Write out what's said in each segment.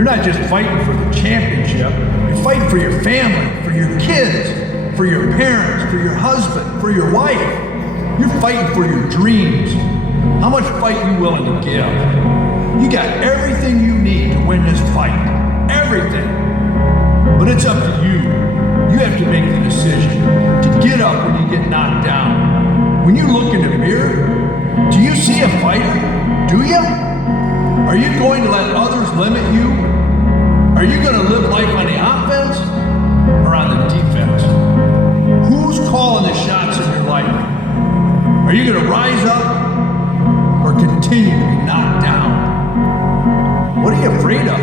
You're not just fighting for the championship, you're fighting for your family, for your kids, for your parents, for your husband, for your wife. You're fighting for your dreams. How much fight are you willing to give? You got everything you need to win this fight. Everything. But it's up to you. You have to make the decision to get up when you get knocked down. When you look in the mirror, do you see a fighter? Do you? Are you going to let others limit you? Are you going to live life on the offense or on the defense? Who's calling the shots in your life? Are you going to rise up or continue to be knocked down? What are you afraid of?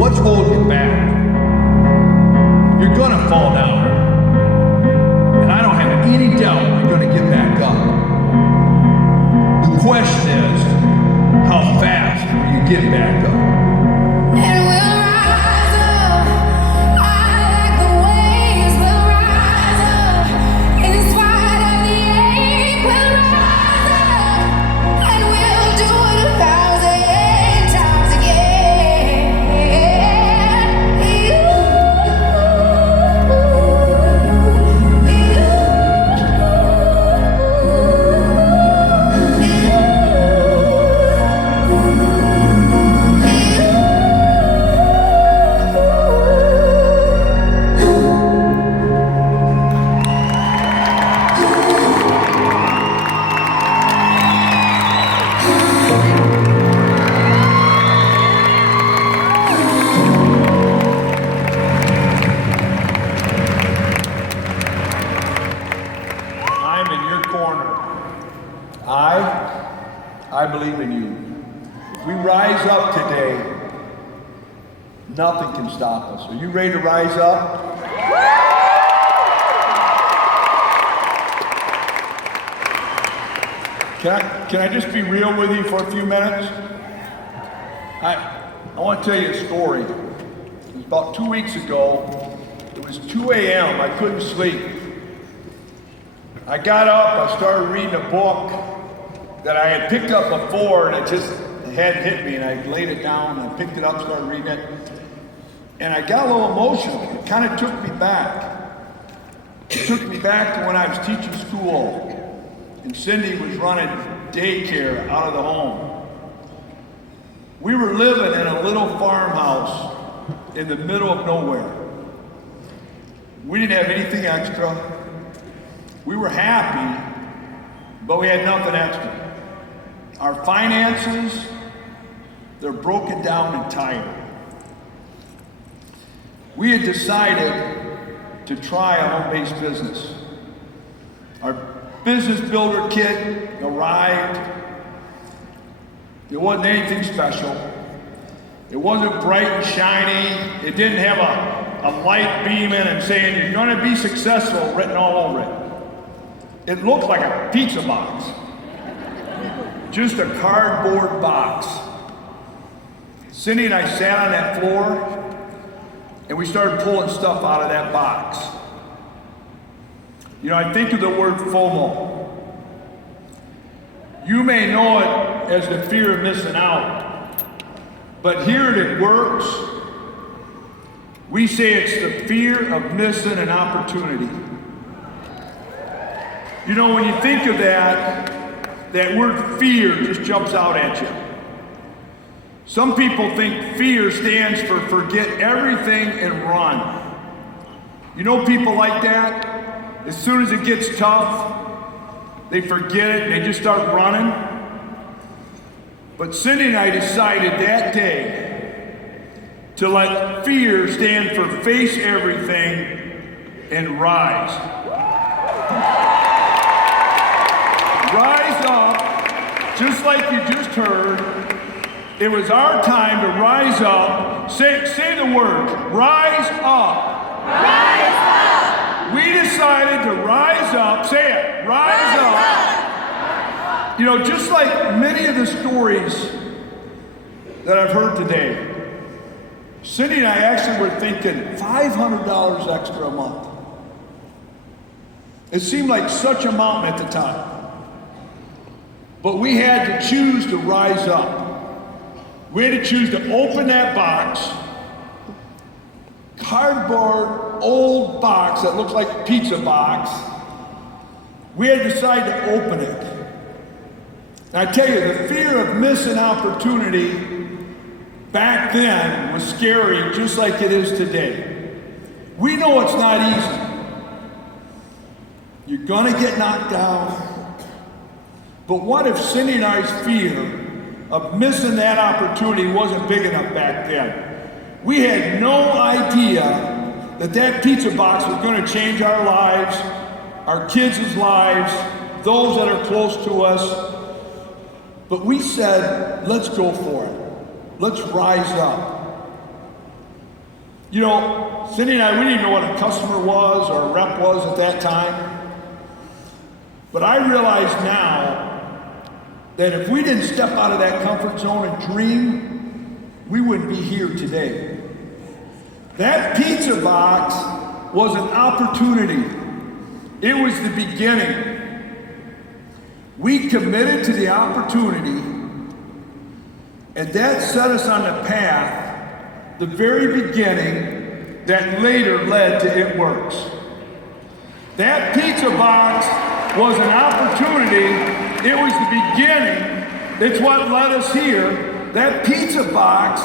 What's holding you back? You're going to fall down. And I don't have any doubt you're going to get back up. The question is, how fast will you get back up? And we'll rise up, like the waves will rise up. In spite of the ache, we'll rise up, and we'll do it 1,000 times again. I'm in your corner. I believe in you. If we rise up today, nothing can stop us. Are you ready to rise up? Can I just be real with you for a few minutes? I want to tell you a story. It was about 2 weeks ago. It was 2 a.m. I couldn't sleep. I got up, I started reading a book that I had picked up before, and it just hadn't hit me, and I laid it down, and I picked it up, started reading it, and I got a little emotional. It kind of took me back. It took me back to when I was teaching school, and Cindy was running daycare out of the home. We were living in a little farmhouse in the middle of nowhere. We didn't have anything extra. We were happy, but we had nothing extra. Our finances, they're broken down and tired. We had decided to try a home-based business. Our business builder kit arrived. It wasn't anything special. It wasn't bright and shiny. It didn't have a light beaming and saying, "You're going to be successful," written all over it. It looked like a pizza box. Just a cardboard box. Cindy and I sat on that floor and we started pulling stuff out of that box. You know, I think of the word FOMO. You may know it as the fear of missing out, but here at Works, we say it's the fear of missing an opportunity. You know, when you think of that word fear just jumps out at you. Some people think fear stands for forget everything and run. You know people like that? As soon as it gets tough, they forget it and they just start running. But Cindy and I decided that day to let fear stand for face everything and rise. Rise up, just like you just heard. It was our time to rise up. Say the word, rise up. Rise up! We decided to rise up. Say it, rise up. You know, just like many of the stories that I've heard today, Cindy and I actually were thinking $500 extra a month. It seemed like such a mountain at the time. But we had to choose to rise up. We had to choose to open that box, cardboard old box that looked like a pizza box. We had to decide to open it. And I tell you, the fear of missing opportunity back then was scary, just like it is today. We know it's not easy. You're gonna get knocked down. But what if Cindy and I's fear of missing that opportunity wasn't big enough back then? We had no idea that that pizza box was gonna change our lives, our kids' lives, those that are close to us. But we said, let's go for it. Let's rise up. You know, Cindy and I, we didn't know what a customer was or a rep was at that time. But I realize now that if we didn't step out of that comfort zone and dream, we wouldn't be here today. That pizza box was an opportunity. It was the beginning. We committed to the opportunity, and that set us on the path, the very beginning, that later led to It Works. That pizza box was an opportunity. It was the beginning. It's what led us here. That pizza box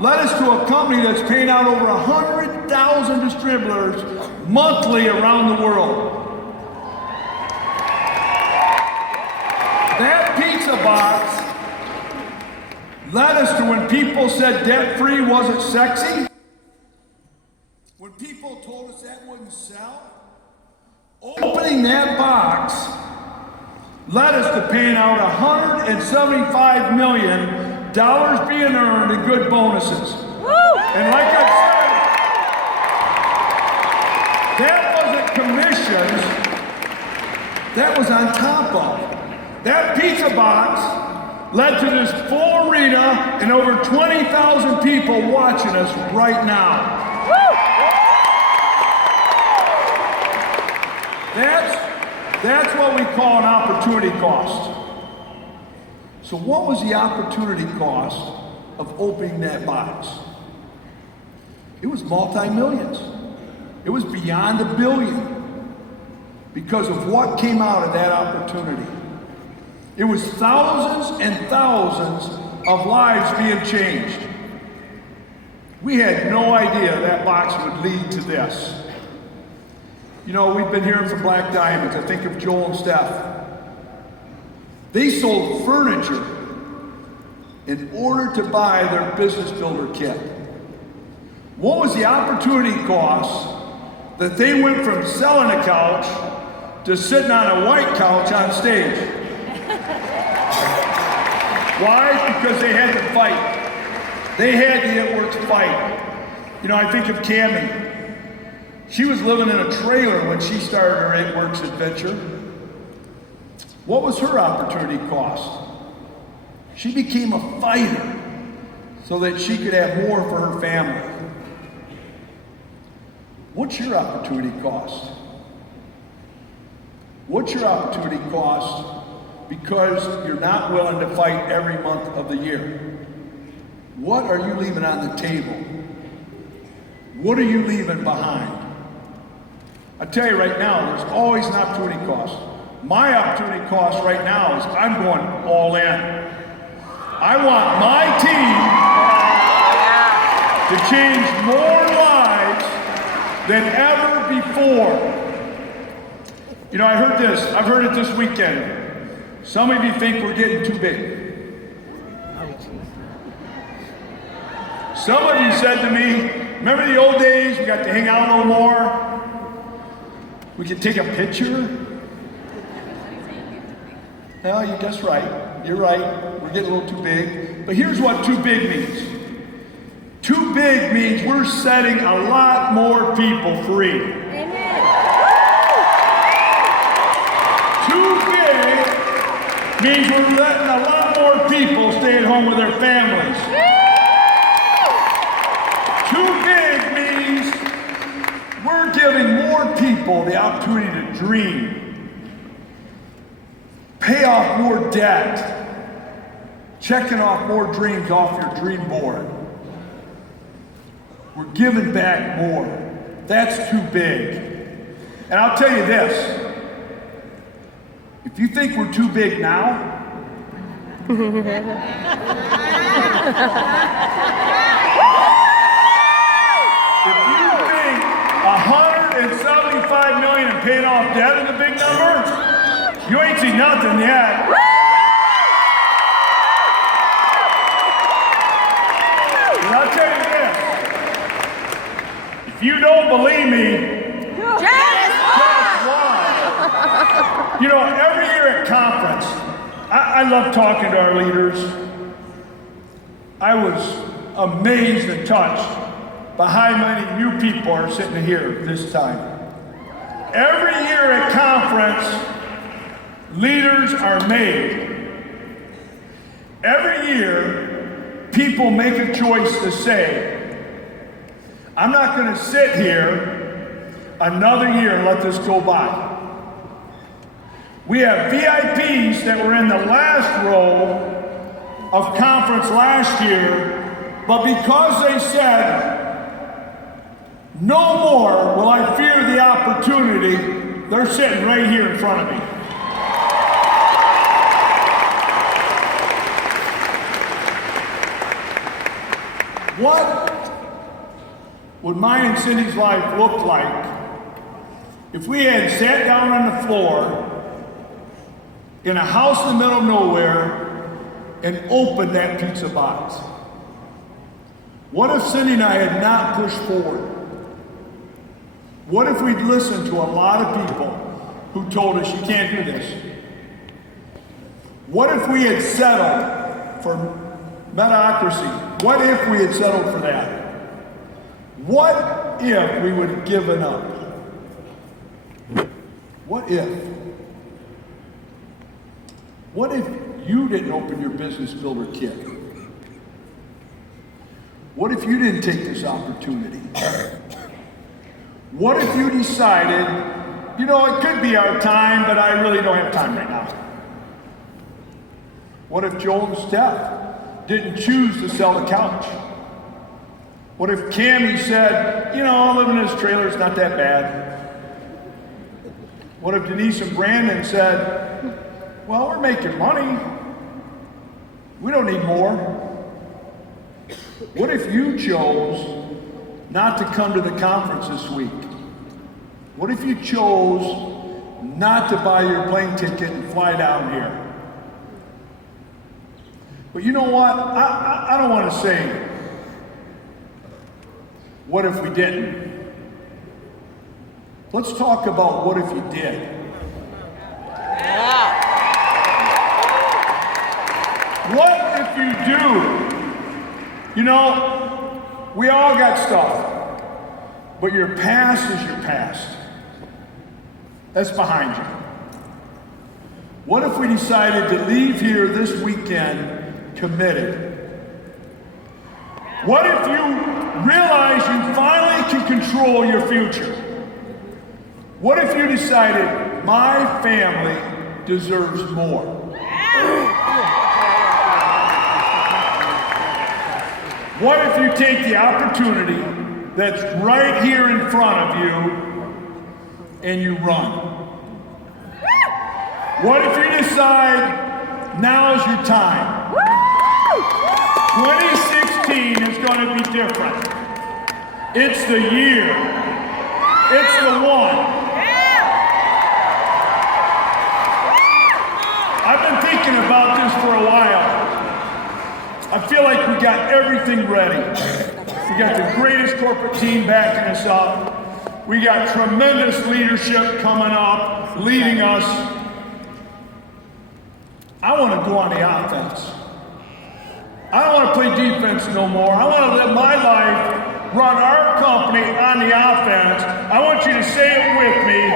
led us to a company that's paying out over 100,000 distributors monthly around the world. That pizza box led us to when people said debt-free wasn't sexy, when people told us that wouldn't sell. Opening that box led us to paying out $175 million being earned in good bonuses. And like I said, that wasn't commissions, that was on top of. That pizza box led to this full arena and over 20,000 people watching us right now. That's what we call an opportunity cost. So what was the opportunity cost of opening that box? It was multi-millions. It was beyond $1 billion because of what came out of that opportunity. It was thousands and thousands of lives being changed. We had no idea that box would lead to this. You know, we've been hearing from Black Diamonds. I think of Joel and Steph. They sold furniture in order to buy their business builder kit. What was the opportunity cost that they went from selling a couch to sitting on a white couch on stage? Why? Because they had to fight. They had the It Works fight. You know, I think of Cammie. She was living in a trailer when she started her It Works adventure. What was her opportunity cost? She became a fighter so that she could have more for her family. What's your opportunity cost? What's your opportunity cost because you're not willing to fight every month of the year? What are you leaving on the table? What are you leaving behind? I tell you right now, there's always an opportunity cost. My opportunity cost right now is I'm going all in. I want my team to change more lives than ever before. You know, I've heard it this weekend. Some of you think we're getting too big. Some of you said to me, remember the old days, we got to hang out a little more? We could take a picture? Well, you guess right. You're right. We're getting a little too big. But here's what too big means. Too big means we're setting a lot more people free. Amen. Too big means we're letting a lot more people stay at home with their families. Too big means we're giving more people the opportunity to dream, pay off more debt, checking off more dreams off your dream board. We're giving back more. That's too big. And I'll tell you this, if you think we're too big now, if you think 175 million and paying off debt is a big number, you ain't seen nothing yet. And I'll tell you this, if you don't believe me, just watch. You know, every year at conference, I love talking to our leaders. I was amazed and touched by how many new people are sitting here this time. Every year at conference, leaders are made. Every year, people make a choice to say, I'm not going to sit here another year and let this go by. We have VIPs that were in the last row of conference last year, but because they said, no more will I fear the opportunity, they're sitting right here in front of me. What would mine and Cindy's life look like if we had sat down on the floor in a house in the middle of nowhere and opened that pizza box? What if Cindy and I had not pushed forward? What if we'd listened to a lot of people who told us you can't do this? What if we had settled for mediocrity? What if we had settled for that? What if we would have given up? What if? What if you didn't open your business builder kit? What if you didn't take this opportunity? What if you decided, you know, it could be our time, but I really don't have time right now? What if Joel and Steph didn't choose to sell the couch? What if Cammie said, you know, living in this trailer is not that bad? What if Denise and Brandon said, well, we're making money. We don't need more. What if you chose not to come to the conference this week? What if you chose not to buy your plane ticket and fly down here? But you know what? I don't want to say, what if we didn't? Let's talk about what if you did. What if you do? You know, we all got stuff, but your past is your past. That's behind you. What if we decided to leave here this weekend committed? What if you realize you finally can control your future? What if you decided, my family deserves more? What if you take the opportunity that's right here in front of you and you run? What if you decide now's your time? 2016 is going to be different. It's the year. It's the one. I've been thinking about this for a while. I feel like we got everything ready. We got the greatest corporate team backing us up. We got tremendous leadership coming up, leading us. I want to go on the offense. I don't want to play defense no more. I want to live my life, run our company on the offense. I want you to say it with me.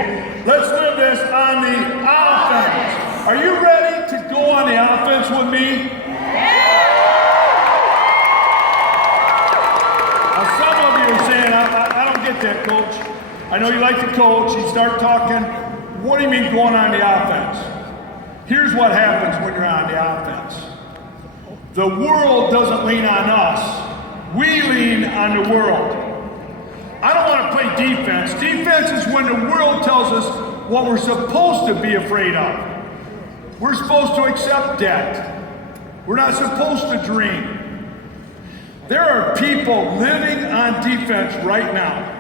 Let's live this on the offense. Are you ready to go on the offense with me? Some of you are saying, I don't get that, Coach. I know you like to coach. You start talking, what do you mean going on the offense? Here's what happens when you're on the offense. The world doesn't lean on us. We lean on the world. I don't want to play defense. Defense is when the world tells us what we're supposed to be afraid of. We're supposed to accept debt. We're not supposed to dream. There are people living on defense right now.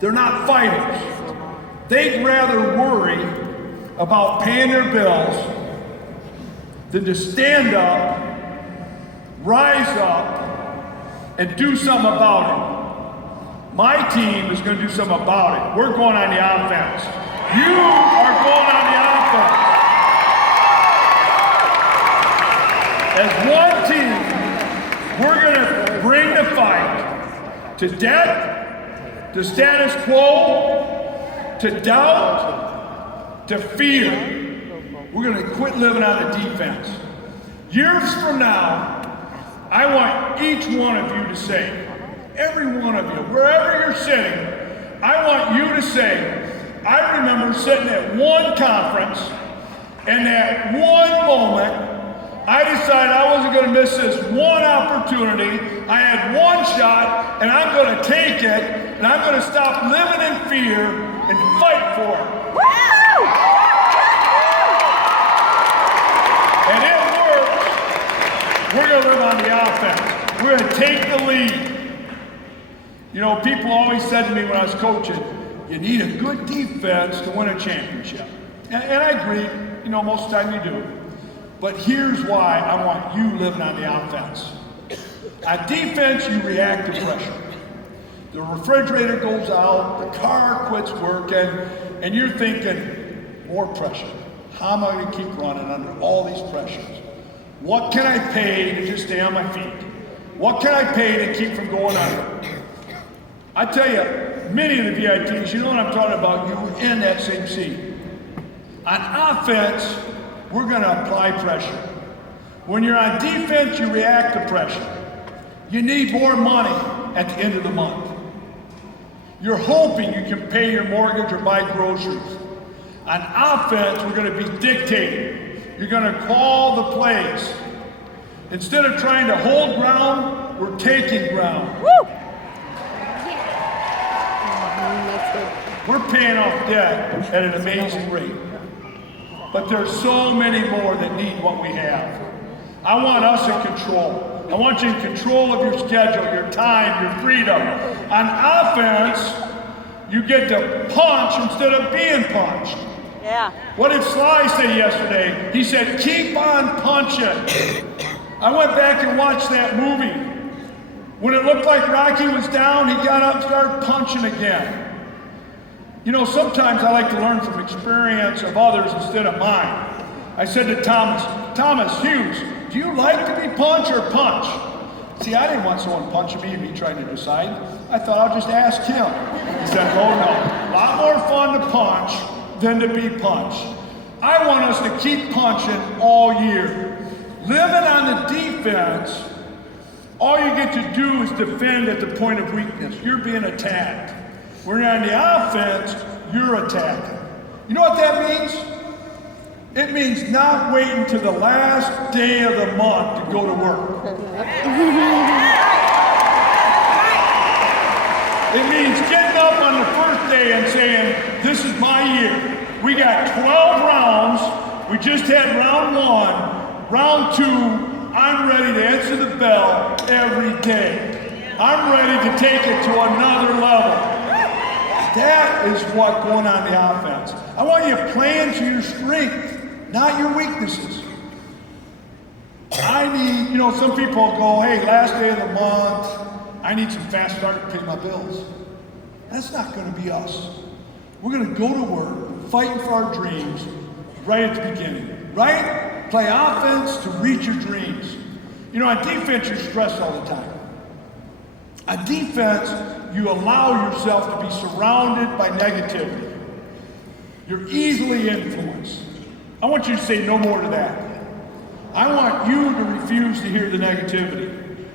They're not fighters. They'd rather worry about paying their bills than to stand up, rise up, and do something about it. My team is going to do something about it. We're going on the offense. You are going on the offense. As one team, we're going to bring the fight to debt, to status quo, to doubt, to fear. We're going to quit living on the defense. Years from now, I want each one of you to say, every one of you, wherever you're sitting, I want you to say, I remember sitting at one conference, and at one moment, I decided I wasn't going to miss this one opportunity. I had one shot, and I'm going to take it, and I'm going to stop living in fear and fight for it. Woo! And it works. We're going to live on the offense. We're going to take the lead. You know, people always said to me when I was coaching, you need a good defense to win a championship. And I agree, you know, most of the time you do. But here's why I want you living on the offense. On defense, you react to pressure. The refrigerator goes out, the car quits working, and you're thinking, more pressure. How am I going to keep running under all these pressures? What can I pay to just stay on my feet? What can I pay to keep from going under? I tell you, many of the VIPs, you know what I'm talking about, you were in that same seat. On offense, we're going to apply pressure. When you're on defense, you react to pressure. You need more money at the end of the month. You're hoping you can pay your mortgage or buy groceries. On offense, we're going to be dictating. You're going to call the plays. Instead of trying to hold ground, we're taking ground. Woo! We're paying off debt at an amazing rate. But there's so many more that need what we have. I want us in control. I want you in control of your schedule, your time, your freedom. On offense, you get to punch instead of being punched. Yeah. What did Sly say yesterday? He said, keep on punching. I went back and watched that movie. When it looked like Rocky was down, he got up and started punching again. You know, sometimes I like to learn from experience of others instead of mine. I said to Thomas Hughes, do you like to be punched or punch? See, I didn't want someone punching me and me trying to decide. I thought I'll just ask him. He said, oh no, a lot more fun to punch than to be punched. I want us to keep punching all year. Living on the defense, all you get to do is defend at the point of weakness. You're being attacked. When you're on the offense, you're attacking. You know what that means? It means not waiting to the last day of the month to go to work. It means getting up on the first day and saying, this is my year. We got 12 rounds. We just had round 1. Round 2, I'm ready to answer the bell every day. I'm ready to take it to another level. That is what going on the offense. I want you playing to your strength, not your weaknesses. I need, you know, some people go, hey, last day of the month, I need some fast start to pay my bills. That's not going to be us. We're going to go to work, fighting for our dreams right at the beginning, right? Play offense to reach your dreams. You know, on defense, you're stressed all the time. On defense, you allow yourself to be surrounded by negativity. You're easily influenced. I want you to say no more to that. I want you to refuse to hear the negativity.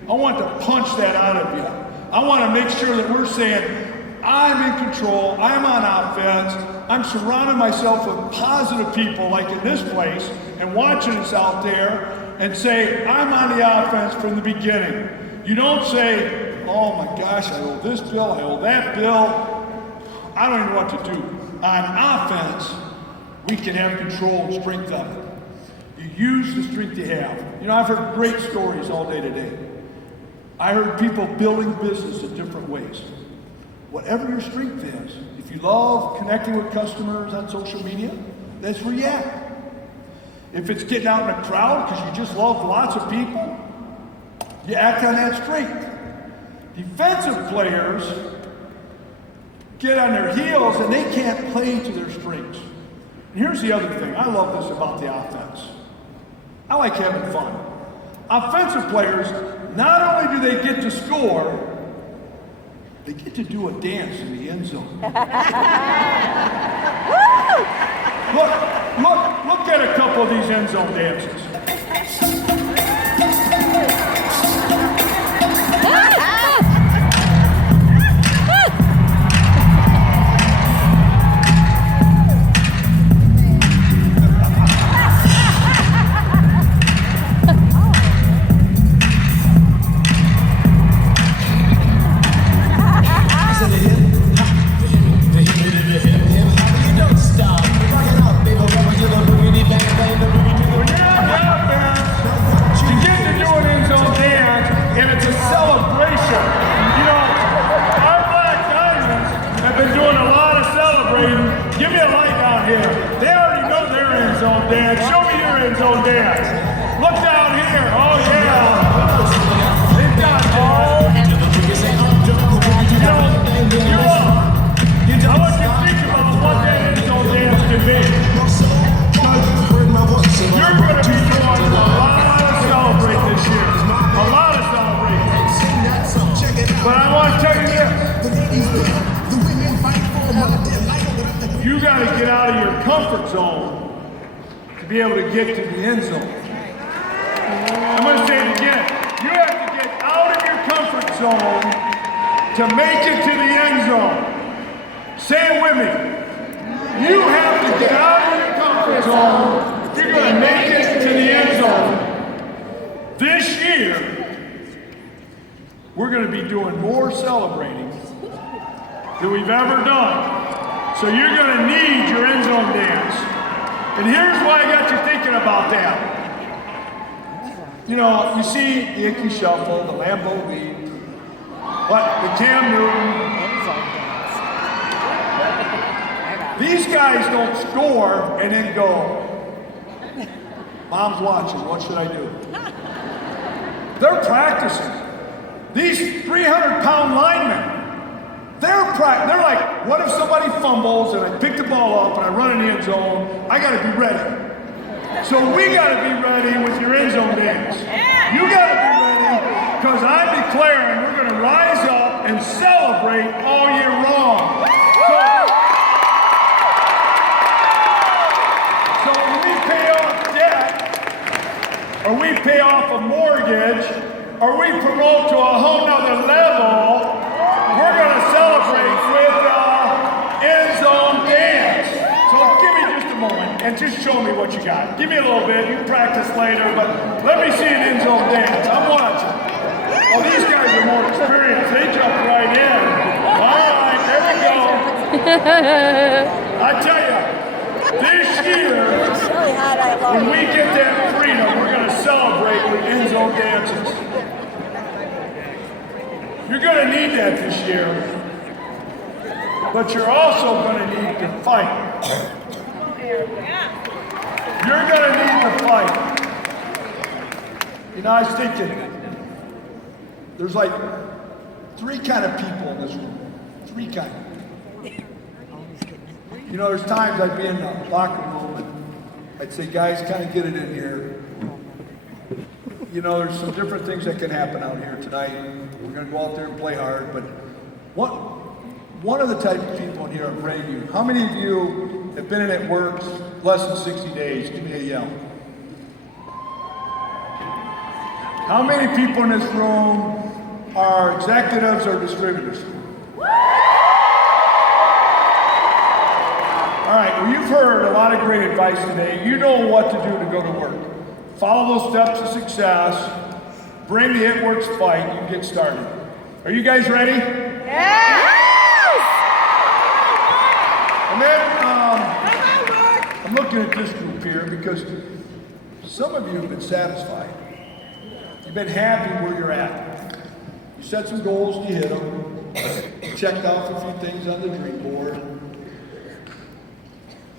I want to punch that out of you. I want to make sure that we're saying, I'm in control, I'm on offense, I'm surrounding myself with positive people like in this place and watching us out there and say, I'm on the offense from the beginning. You don't say, oh my gosh, I owe this bill, I owe that bill. I don't even know what to do. On offense, we can have control and strength of it. You use the strength you have. You know, I've heard great stories all day today. I heard people building business in different ways. Whatever your strength is, if you love connecting with customers on social media, that's where you at. If it's getting out in a crowd because you just love lots of people, you act on that strength. Defensive players get on their heels and they can't play to their strengths. And here's the other thing. I love this about the offense. I like having fun. Offensive players, not only do they get to score, they get to do a dance in the end zone. Look at a couple of these end zone dances. You got to get out of your comfort zone to be able to get to the end zone. I'm going to say it again. You have to get out of your comfort zone to make it to the end zone. Say it with me. You have to get out of your comfort zone if you're going to make it to the end zone. This year, we're going to be doing more celebrating than we've ever done. So you're going to need your end zone dance. And here's why I got you thinking about that. You know, you see the Icky Shuffle, the Lambeau Leap, the Cam Newton. These guys don't score and then go, Mom's watching, what should I do? They're practicing. These 300-pound linemen, they're like, what if somebody fumbles and I pick the ball up and I run in the end zone? I got to be ready. So we got to be ready with your end zone dance. You got to be ready because I'm declaring we're going to rise up and celebrate all year long. So when we pay off debt, or we pay off a mortgage, or we promote to a whole nother level, we're going to celebrate with end zone dance. So give me just a moment and just show me what you got. Give me a little bit. You can practice later, but let me see an end zone dance. I'm watching. Oh, these guys are more experienced. They jump right in. All right, there we go. I tell you, this year, when we get that freedom, we're going to celebrate with end zone dances. You're going to need that this year, but you're also going to need to fight. You're going to need to fight. You know, I was thinking, there's like three kind of people in this room. Three kind. You know, there's times I'd be in the locker room and I'd say, guys, kind of get it in here. You know, there's some different things that can happen out here tonight. We're going to go out there and play hard, but one of the type of people in here I'm ready you. How many of you have been in at work less than 60 days? Give me a yell. How many people in this room are executives or distributors? All right, well, you've heard a lot of great advice today. You know what to do to go to work. follow those steps to success, bring the It Works fight, you get started. Are you guys ready? Yes! And then, I'm looking at this group here because some of you have been satisfied. You've been happy where you're at. You set some goals, you hit them. You checked off a few things on the dream board.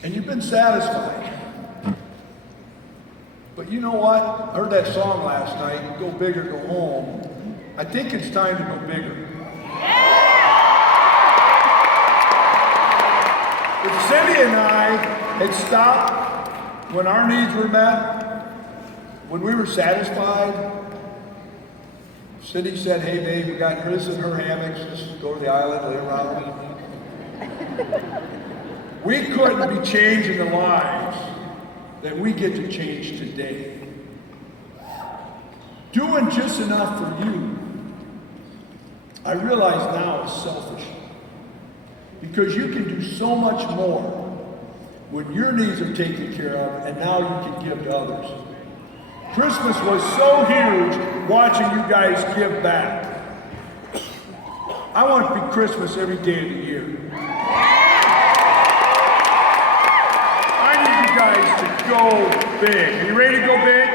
And you've been satisfied. But you know what? I heard that song last night, Go Big or Go Home. I think it's time to go bigger. If Cindy and I had stopped when our needs were met, when we were satisfied, Cindy said, hey babe, we got Chris and her hammocks, let's go to the island, lay around. We couldn't be changing the lives that we get to change today. Doing just enough for you, I realize now is selfish. Because you can do so much more when your needs are taken care of and now you can give to others. Christmas was so huge watching you guys give back. I want it to be Christmas every day of the year. I need you guys to go big. Are you ready to go big?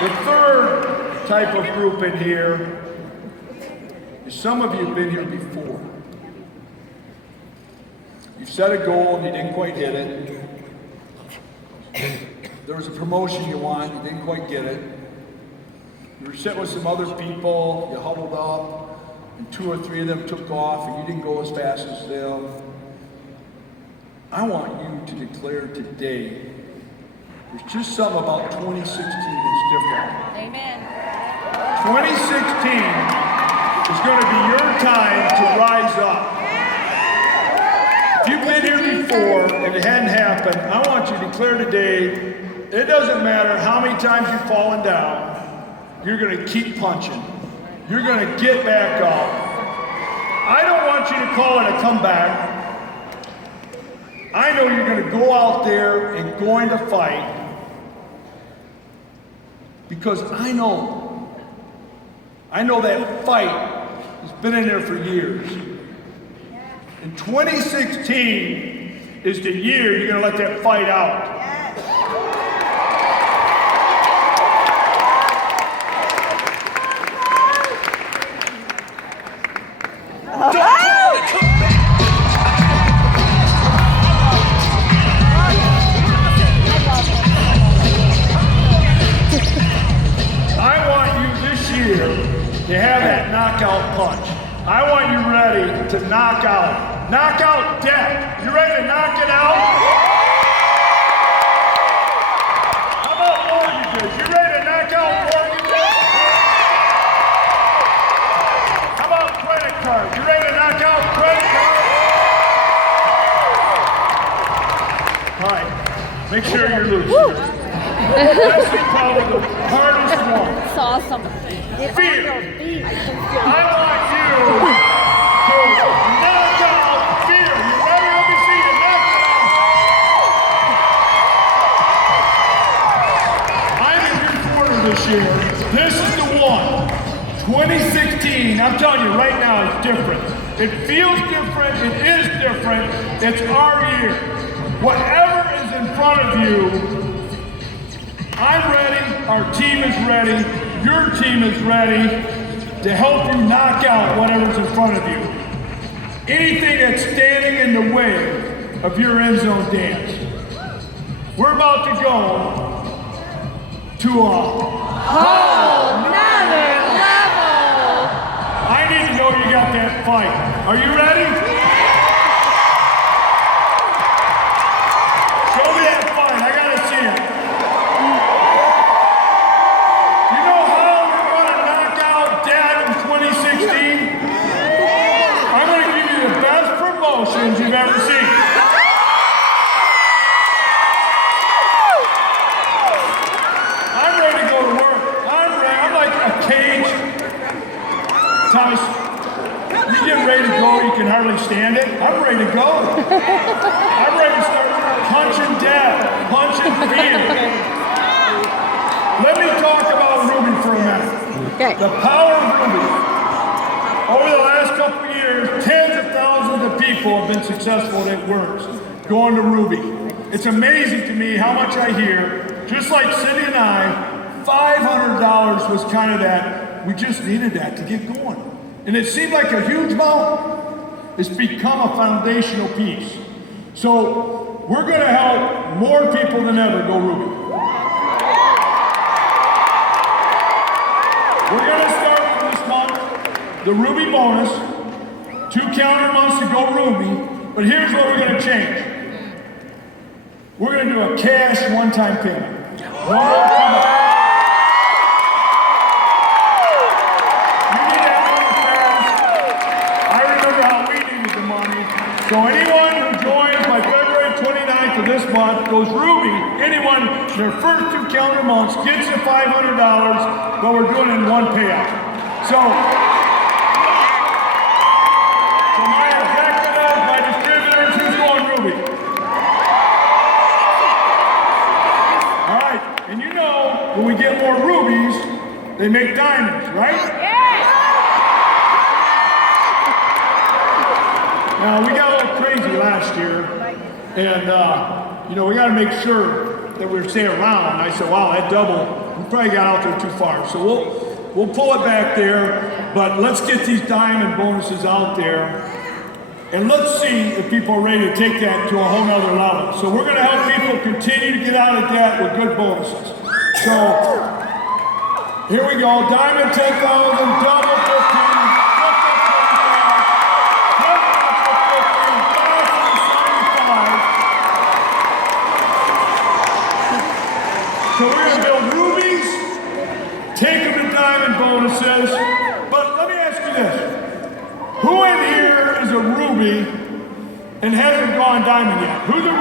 The third type of group in here is some of you have been here before. You've set a goal and you didn't quite hit it. There was a promotion you want, you didn't quite get it. You were sitting with some other people, you huddled up, and 2 or 3 of them took off and you didn't go as fast as them. I want you to declare today, there's just something about 2016 that's different. Amen. 2016 is going to be your time to rise up. If you've been here before and it hadn't happened, I want you to declare today, it doesn't matter how many times you've fallen down, you're going to keep punching. You're going to get back up. I don't want you to call it a comeback. I know you're going to go out there and going to fight because I know that fight has been in there for years. And 2016 is the year you're going to let that fight out. I want you this year to have that knockout punch. I want you ready to knock out death. You ready to knock it out? How about mortgages? You ready to knock out mortgages? How about credit cards? You ready to knock out credit cards? All right, make sure you're loose. This is probably the hardest one. It's awesome. Fear. I want you to knock out fear. You ready? Let me see you knock it out. I'm in your quarter this year. This is the one. 2016, I'm telling you right now, it's different. It feels different. It is different. It's our year. Whatever is in front of you, I'm ready, our team is ready, your team is ready to help you knock out whatever's in front of you. Anything that's standing in the way of your end zone dance. We're about to go to a whole nother level. I need to know you got that fight. Are you ready? Show me that fight, I gotta see it. You've ever seen. I'm ready to go to work. I'm ready. I'm like a cage. Thomas, you get ready to go, you can hardly stand it. I'm ready to go. I'm ready to start punching death, punching fear. Let me talk about Ruby for a minute. Okay. The power of Ruby. Over the last couple of years, tens of thousands of people have been successful at works going to Ruby. It's amazing to me how much I hear, just like Cindy and I, $500 was kind of that, we just needed that to get going. And it seemed like a huge amount. It's become a foundational piece. So we're going to help more people than ever go Ruby. We're going to start with this month, the Ruby bonus, 2 calendar months to go Ruby, but here's what we're going to change. We're going to do a cash one-time payment. No more payment. You need to have money fast. I remember how we needed the money. So anyone who joins by February 29th of this month goes Ruby. Anyone in their first 2 calendar months gets the $500, but we're doing it in one payout. So my executives, my distributors, who's going Ruby? All right, and you know, when we get more rubies, they make diamonds, right? Now, we got a little crazy last year, and, you know, we got to make sure that we stay around. I said, wow, that double, we probably got out there too far. So we'll pull it back there, but let's get these diamond bonuses out there, and let's see if people are ready to take that to a whole nother level. So we're going to help people continue to get out of debt with good bonuses. So here we go, diamond 10,000, double 15. So we're going to build rubies, take them to diamond bonuses, but let me ask you this. Who in here is a ruby and hasn't gone diamond yet? Who's a